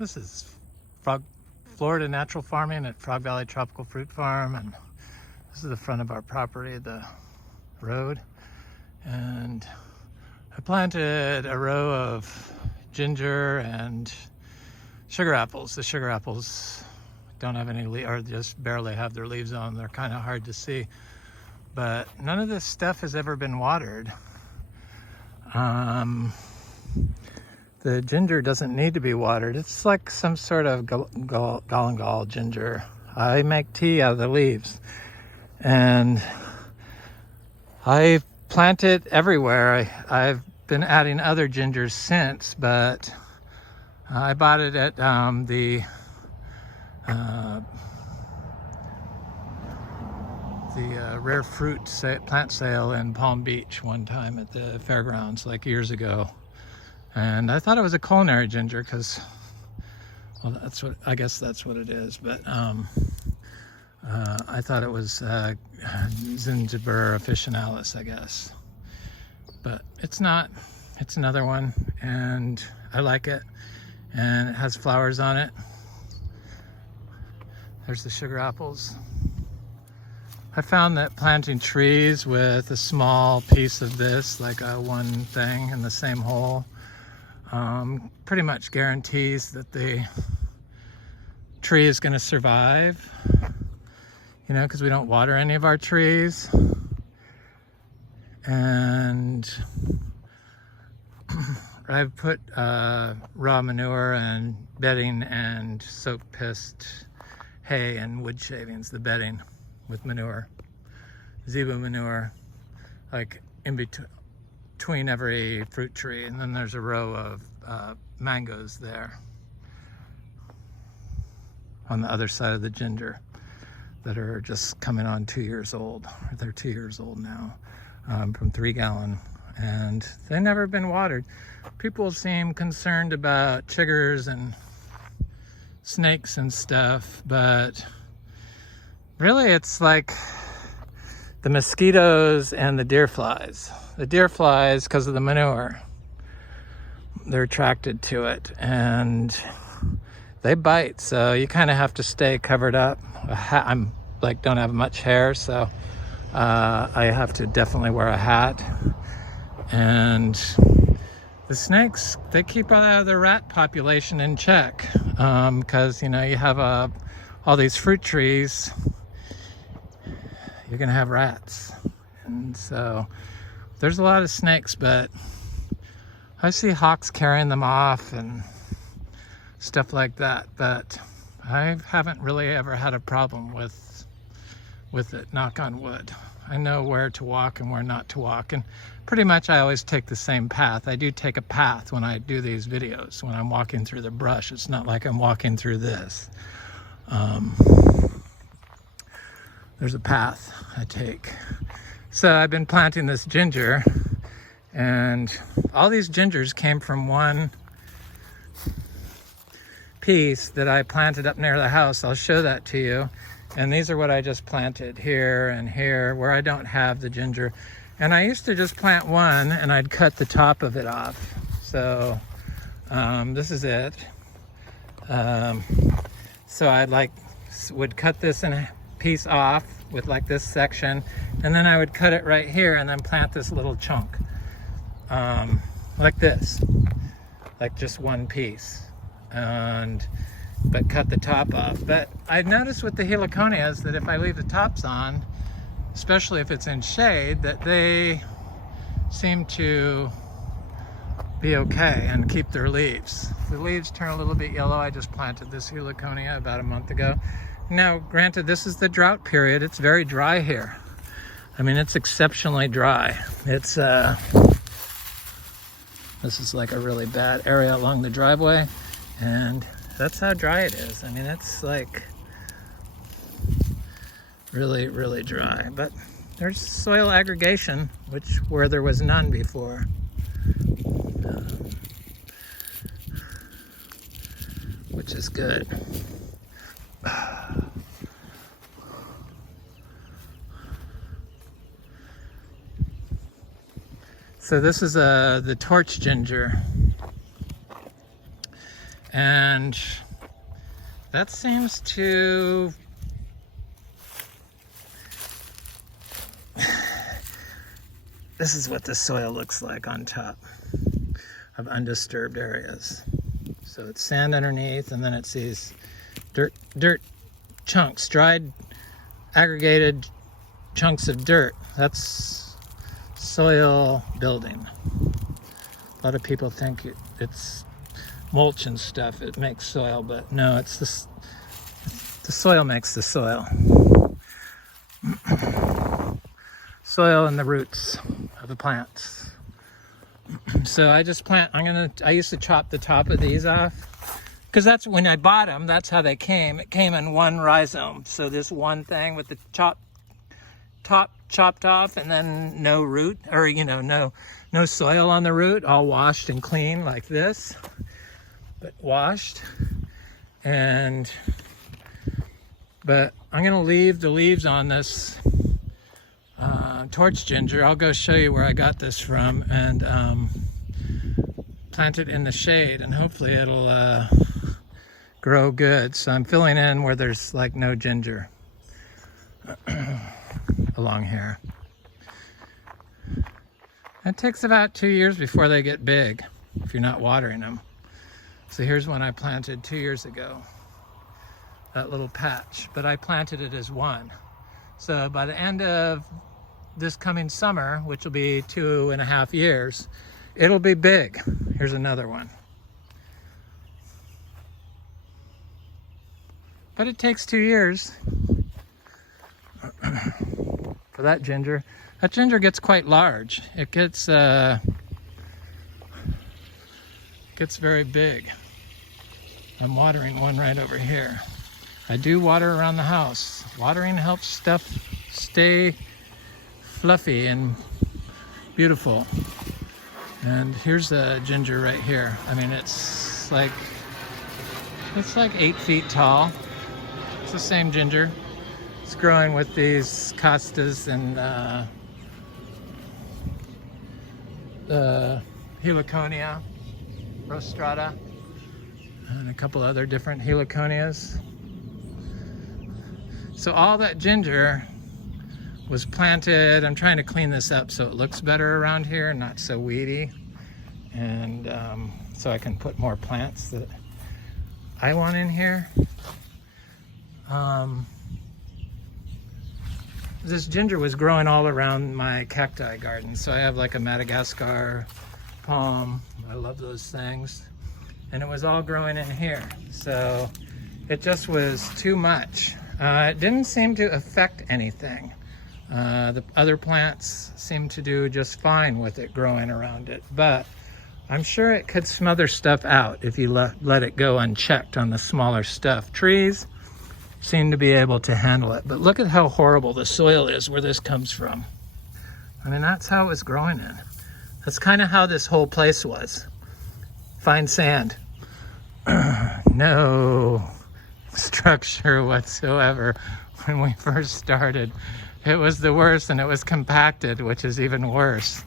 This is Florida Natural Farming at Frog Valley Tropical Fruit Farm, and this is the front of our property, the road. And I planted a row of ginger and sugar apples. The sugar apples don't have any leaves, or just barely have their leaves on. They're kind of hard to see. But none of this stuff has ever been watered. The ginger doesn't need to be watered. It's like some sort of Galanga Ginger. I make tea out of the leaves. And I plant it everywhere. I've been adding other gingers since, but I bought it at the rare fruit plant sale in Palm Beach one time at the fairgrounds, like years ago. And I thought it was a culinary ginger because, well, I guess that's what it is. But I thought it was Zingiber officinalis, I guess. But it's not. It's another one, and I like it. And it has flowers on it. There's the sugar apples. I found that planting trees with a small piece of this, like a one thing in the same hole, pretty much guarantees that the tree is going to survive, you know, because we don't water any of our trees. And I've put raw manure and bedding and soak-pissed hay and wood shavings, the bedding with manure, zebu manure, like in between every fruit tree. And then there's a row of mangoes there on the other side of the ginger that are just coming on 2 years old. They're 2 years old now, from 3 gallon, and they've never been watered. People seem concerned about chiggers and snakes and stuff, but really it's like the mosquitoes and the deer flies. The deer flies, because of the manure, they're attracted to it and they bite, so you kind of have to stay covered up. I'm like, don't have much hair, so I have to definitely wear a hat. And the snakes, they keep the rat population in check, because, you know, you have all these fruit trees, you're gonna have rats. And so there's a lot of snakes, but I see hawks carrying them off and stuff like that, but I haven't really ever had a problem with it, knock on wood. I know where to walk and where not to walk, and pretty much I always take the same path. I do take a path when I do these videos. When I'm walking through the brush, it's not like I'm walking through this. There's a path I take. So I've been planting this ginger, and all these gingers came from one piece that I planted up near the house. I'll show that to you. And these are what I just planted here and here where I don't have the ginger. And I used to just plant one and I'd cut the top of it off. So this is it. So I would cut this in a piece off with like this section, and then I would cut it right here and then plant this little chunk, like this, like just one piece, but cut the top off. But I noticed with the heliconias that if I leave the tops on, especially if it's in shade, that they seem to be okay and keep their leaves. The leaves turn a little bit yellow. I just planted this heliconia about a month ago. Now, granted, this is the drought period. It's very dry here. I mean, it's exceptionally dry. It's this is like a really bad area along the driveway, and that's how dry it is. I mean, it's like really, really dry. But there's soil aggregation, where there was none before. Which is good. So this is the torch ginger, And that seems to this is what the soil looks like on top of undisturbed areas. So it's sand underneath, and then it's these dirt chunks, dried, aggregated chunks of dirt. That's soil building. A lot of people think it's mulch and stuff. It makes soil, but no, it's the soil makes the soil. Soil and the roots of the plants. So I just plant, I used to chop the top of these off, because that's when I bought them, that's how they came. It came in one rhizome. So this one thing with the top chopped off, and then no root, or no soil on the root, all washed and clean like this, but washed. But I'm gonna leave the leaves on this torch ginger. I'll go show you where I got this from, and plant it in the shade, and hopefully it'll grow good. So I'm filling in where there's like no ginger along here. It takes about 2 years before they get big if you're not watering them. So here's one I planted 2 years ago, that little patch, but I planted it as one. So by the end of this coming summer, which will be 2.5 years, it'll be big. Here's another one. But it takes 2 years for that ginger. That ginger gets quite large. It gets very big. I'm watering one right over here. I do water around the house. Watering helps stuff stay fluffy and beautiful. And here's a ginger right here. I mean, it's like 8 feet tall. It's the same ginger. It's growing with these costas and heliconia rostrata, and a couple other different heliconias. So all that ginger was planted. I'm trying to clean this up so it looks better around here and not so weedy, and so I can put more plants that I want in here. This ginger was growing all around my cacti garden. So I have like a Madagascar palm. I love those things. And it was all growing in here. So it just was too much. It didn't seem to affect anything. The other plants seemed to do just fine with it growing around it. But I'm sure it could smother stuff out if you let it go unchecked on the smaller stuff. Trees seem to be able to handle it. But look at how horrible the soil is where this comes from. I mean, that's how it was growing in. That's kind of how this whole place was. Fine sand. No structure whatsoever. When we first started, it was the worst, and it was compacted, which is even worse.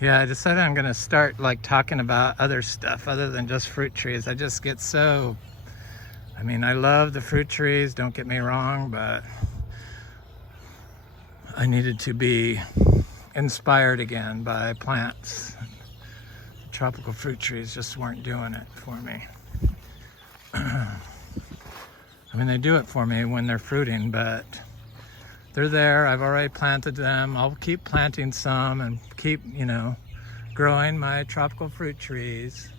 Yeah, I decided I'm gonna start like talking about other stuff other than just fruit trees. I just get so, I mean, I love the fruit trees, don't get me wrong, but I needed to be inspired again by plants. Tropical fruit trees just weren't doing it for me. I mean, they do it for me when they're fruiting, but they're there. I've already planted them. I'll keep planting some and keep, growing my tropical fruit trees.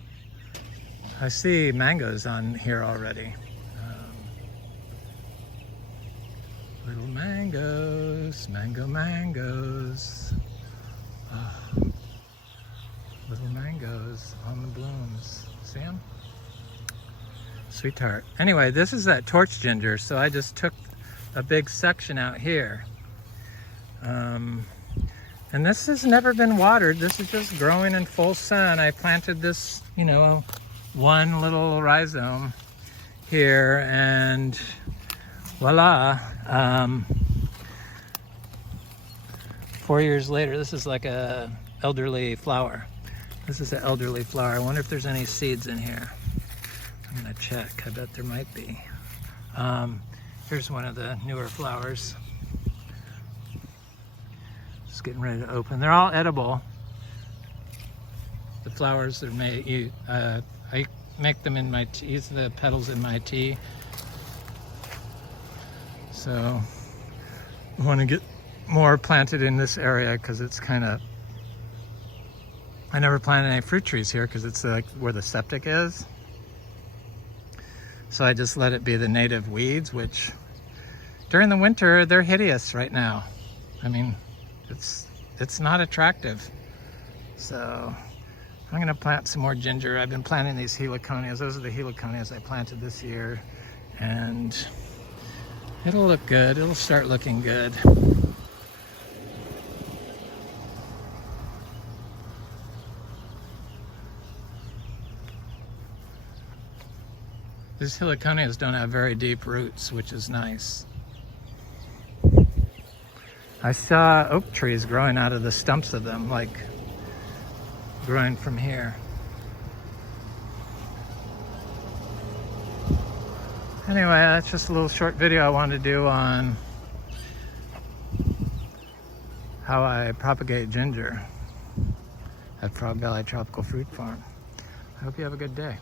I see mangoes on here already. Little mangoes, mangoes. Oh, little mangoes on the blooms. See them? Sweetheart. Anyway, this is that torch ginger, so I just took a big section out here. And this has never been watered. This is just growing in full sun. I planted this, one little rhizome here, and voila. 4 years later, this is like a elderly flower. This is an elderly flower. I wonder if there's any seeds in here. I'm gonna check. I bet there might be. Here's one of the newer flowers. Just getting ready to open. They're all edible. The flowers are made. I make them in my tea. Use the petals in my tea. So I want to get more planted in this area because it's kind of. I never planted any fruit trees here because it's like where the septic is. So I just let it be the native weeds, which during the winter, they're hideous right now. I mean, it's not attractive. So I'm gonna plant some more ginger. I've been planting these heliconias. Those are the heliconias I planted this year. And it'll look good. It'll start looking good. These heliconias don't have very deep roots, which is nice. I saw oak trees growing out of the stumps of them, like growing from here. Anyway, that's just a little short video I wanted to do on how I propagate ginger at Frog Valley Tropical Fruit Farm. I hope you have a good day.